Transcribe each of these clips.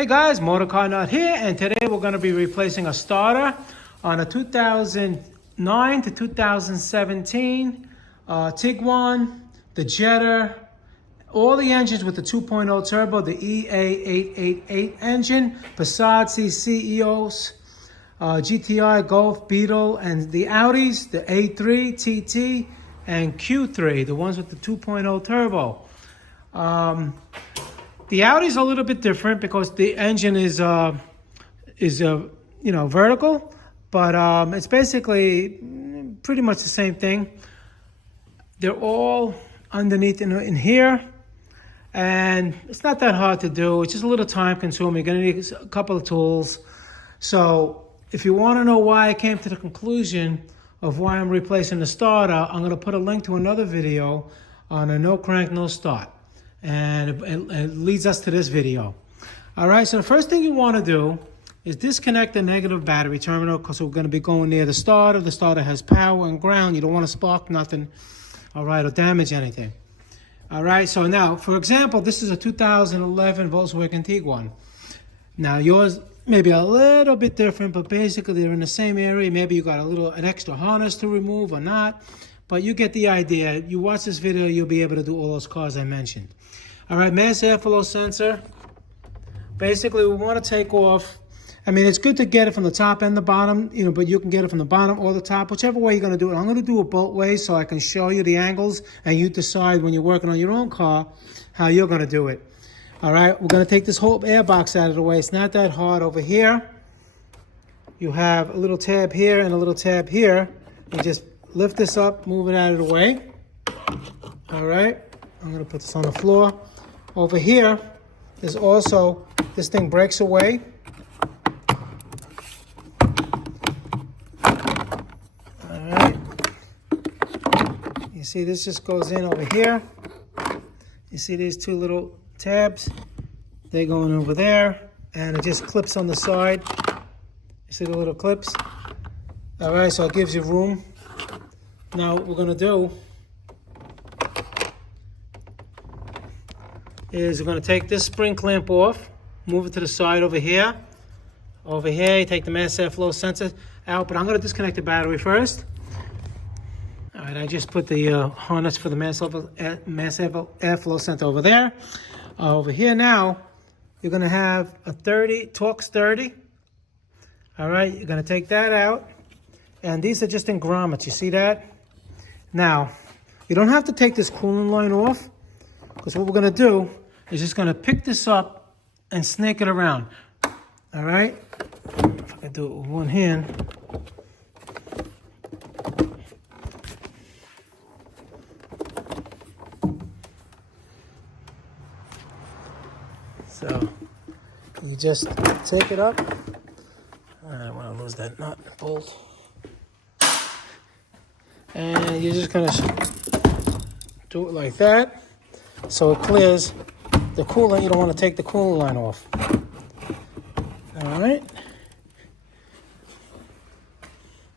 Hey guys, Motor Car Nut here, and today we're going to be replacing a starter on a 2009 to 2017 Tiguan, the Jetta, all the engines with the 2.0 turbo, the EA888 engine, Passat CC, EOS, GTI, Golf, Beetle, and the Audis, the A3, TT, and Q3, the ones with the 2.0 turbo. The Audi's a little bit different because the engine is vertical, but it's basically pretty much the same thing. They're all underneath in here, and it's not that hard to do. It's just a little time consuming. You're gonna need a couple of tools. So if you want to know why I came to the conclusion of why I'm replacing the starter, I'm gonna put a link to another video on a no crank, no start. And it leads us to this video. All right, so the first thing you want to do is disconnect the negative battery terminal, because we're going to be going near the starter. The starter has power and ground. You don't want to spark nothing, all right, or damage anything. All right, so now, for example, this is a 2011 Volkswagen Tiguan. Now, yours may be a little bit different, but basically they're in the same area. Maybe you got an extra harness to remove or not. But you get the idea. You watch this video, you'll be able to do all those cars I mentioned. All right, mass airflow sensor. Basically, we want to take off. I mean, it's good to get it from the top and the bottom, but you can get it from the bottom or the top, whichever way you're going to do it. I'm going to do it both ways so I can show you the angles, and you decide when you're working on your own car how you're going to do it. All right, we're going to take this whole air box out of the way. It's not that hard. Over here, you have a little tab here and a little tab here. You just lift this up, move it out of the way. All right, I'm gonna put this on the floor. Over here, there's also, this thing breaks away. All right, you see this just goes in over here. You see these two little tabs? They're going over there, and it just clips on the side. You see the little clips? All right, so it gives you room. Now what we're going to do is we're going to take this spring clamp off, move it to the side over here. Over here, you take the mass airflow sensor out, but I'm going to disconnect the battery first. All right, I just put the harness for the mass airflow sensor over there. Over here now, you're going to have a Torx 30. All right, you're going to take that out. And these are just in grommets, you see that? Now, you don't have to take this cooling line off, because what we're going to do is just going to pick this up and snake it around. All right? If I can do it with one hand. So, you just take it up. I don't want to lose that nut and bolt. And you're just gonna do it like that, so it clears the coolant. You don't want to take the coolant line off. All right,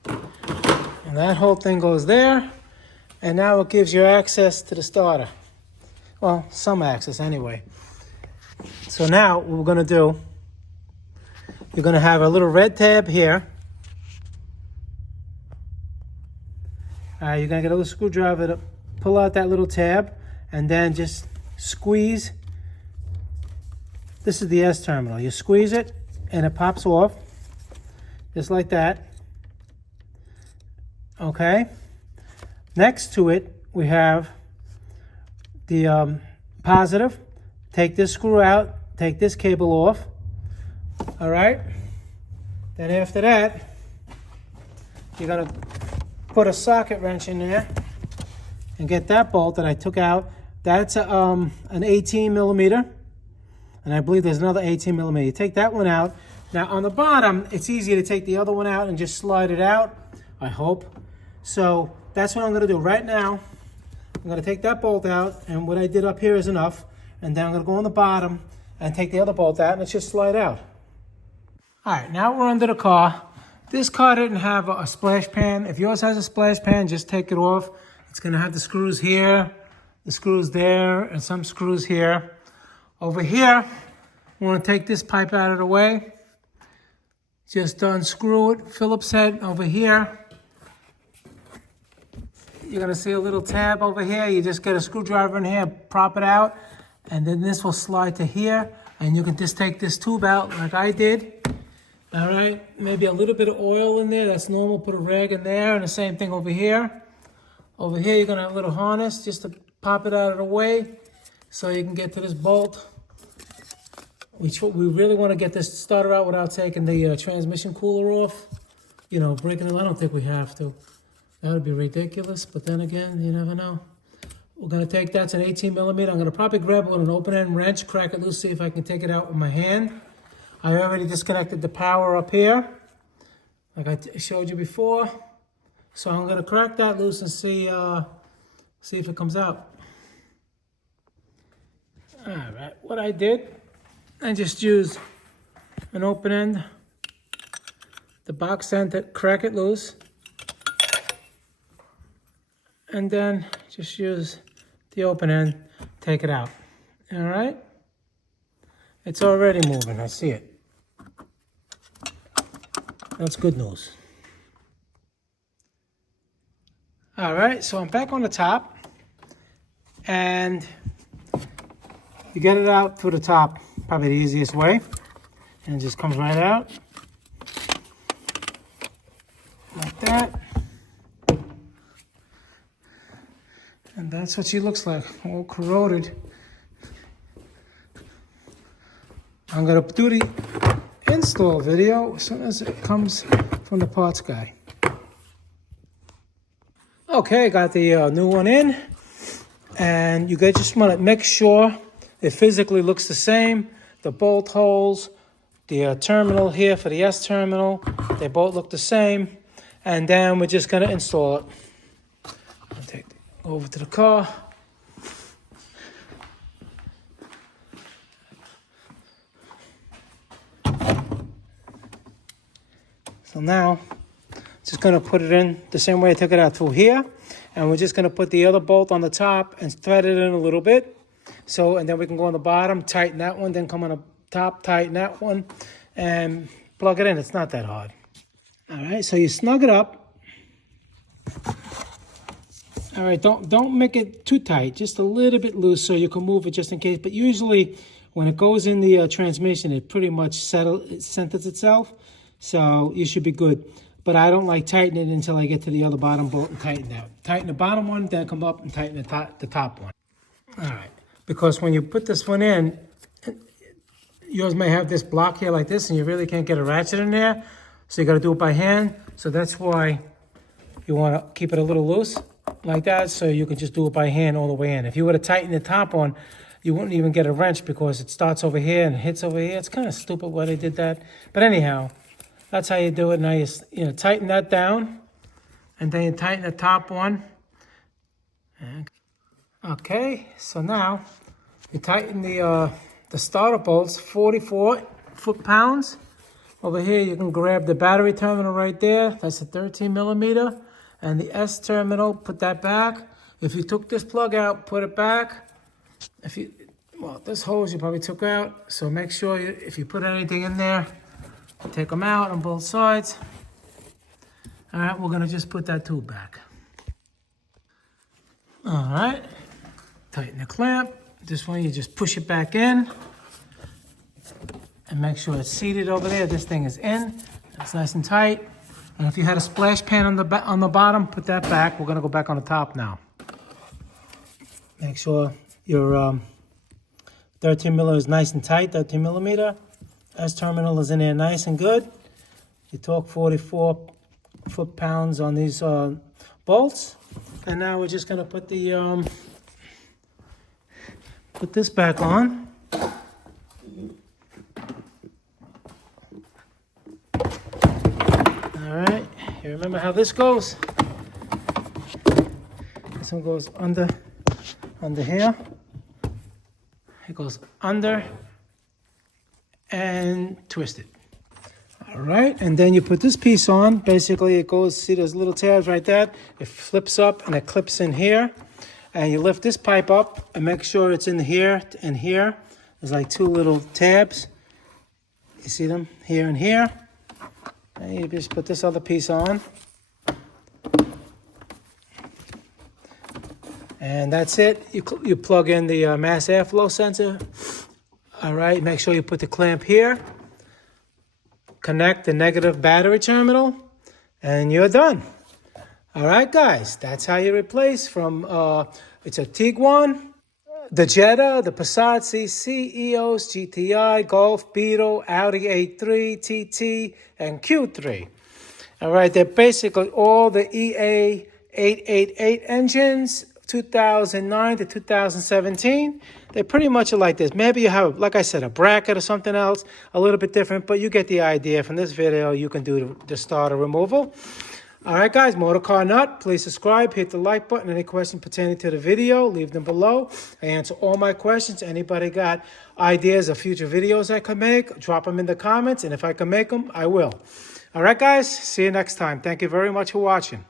and that whole thing goes there, and now it gives you access to the starter. Well, some access anyway. So now what we're gonna do, you're gonna have a little red tab here. You're going to get a little screwdriver to pull out that little tab, and then just squeeze. This is the S terminal. You squeeze it, and it pops off, just like that. Okay. Next to it, we have the positive. Take this screw out, take this cable off. All right. Then after that, you're going to put a socket wrench in there and get that bolt that I took out. That's an 18 millimeter, and I believe there's another 18 millimeter. You take that one out. Now on the bottom, it's easier to take the other one out and just slide it out, I hope. So that's what I'm gonna do right now. I'm gonna take that bolt out, and what I did up here is enough. And then I'm gonna go on the bottom and take the other bolt out, and it's just slide out. All right, now we're under the car. This car didn't have a splash pan. If yours has a splash pan, just take it off. It's gonna have the screws here, the screws there, and some screws here. Over here, want to take this pipe out of the way. Just unscrew it, Phillips head over here. You're gonna see a little tab over here. You just get a screwdriver in here, prop it out, and then this will slide to here, and you can just take this tube out like I did. All right, maybe a little bit of oil in there, that's normal. Put a rag in there, and the same thing over here. Over here, you're gonna have a little harness just to pop it out of the way so you can get to this bolt. We really want to get this started out without taking the transmission cooler off. You know, breaking it. I don't think we have to. That would be ridiculous, but then again, you never know. We're gonna take, that's an 18 millimeter. I'm gonna probably grab it with an open end wrench, crack it loose, see if I can take it out with my hand. I already disconnected the power up here, like I showed you before. So I'm gonna crack that loose and see if it comes out. All right, what I did, I just used an open end, the box end to crack it loose. And then just use the open end, take it out. All right? It's already moving, I see it. That's good news. All right, so I'm back on the top, and you get it out through the top, probably the easiest way, and it just comes right out, like that. And that's what she looks like, all corroded. I'm gonna do the install video as soon as it comes from the parts guy. Okay, got the new one in, and you guys just want to make sure it physically looks the same. The bolt holes, the terminal here for the S terminal, they both look the same. And then we're just gonna install it. I'll take it over to the car. So now, just gonna put it in the same way I took it out through here, and we're just gonna put the other bolt on the top and thread it in a little bit. So, and then we can go on the bottom, tighten that one, then come on the top, tighten that one, and plug it in. It's not that hard. All right, so you snug it up. All right, don't make it too tight, just a little bit loose so you can move it just in case. But usually when it goes in the transmission, it pretty much centers itself. So you should be good. But I don't like tightening it until I get to the other bottom bolt and tighten that. Tighten the bottom one, then come up and tighten the top one. All right, because when you put this one in, yours may have this block here like this, and you really can't get a ratchet in there. So you got to do it by hand. So that's why you want to keep it a little loose like that, so you can just do it by hand all the way in. If you were to tighten the top on, you wouldn't even get a wrench because it starts over here and hits over here. It's kind of stupid why they did that. But anyhow, that's how you do it. Now you tighten that down, and then you tighten the top one. Okay, so now you tighten the starter bolts, 44 foot-pounds. Over here, you can grab the battery terminal right there. That's a 13 millimeter. And the S terminal, put that back. If you took this plug out, put it back. This hose you probably took out. So make sure if you put anything in there, take them out on both sides. All right, we're gonna just put that tube back. All right, tighten the clamp. This one, you just push it back in. And make sure it's seated over there. This thing is in. It's nice and tight. And if you had a splash pan on the bottom, put that back. We're gonna go back on the top now. Make sure your 13 millimeter is nice and tight, 13 millimeter. S terminal is in there nice and good. You torque 44 foot-pounds on these bolts. And now we're just gonna put the put this back on. All right, you remember how this goes? This one goes under here. It goes under and twist it. All right, and then you put this piece on. Basically, it goes, see those little tabs right there? It flips up and it clips in here. And you lift this pipe up and make sure it's in here and here. There's like two little tabs. see them here and here. And you just put this other piece on. And that's it. You plug in the mass airflow sensor. All right, make sure you put the clamp here. Connect the negative battery terminal, and you're done. All right, guys, that's how you replace from, it's a Tiguan, the Jetta, the Passat CC, EOS, GTI, Golf, Beetle, Audi A3, TT, and Q3. All right, they're basically all the EA 888 engines, 2009 to 2017. They pretty much are like this. Maybe you have, like I said, a bracket or something else, a little bit different, but you get the idea. From this video, you can do the starter removal. All right, guys, Motor Car Nut, please subscribe, hit the like button. Any questions pertaining to the video, leave them below. I answer all my questions. Anybody got ideas of future videos I could make, drop them in the comments, and if I can make them, I will. All right, guys, see you next time. Thank you very much for watching.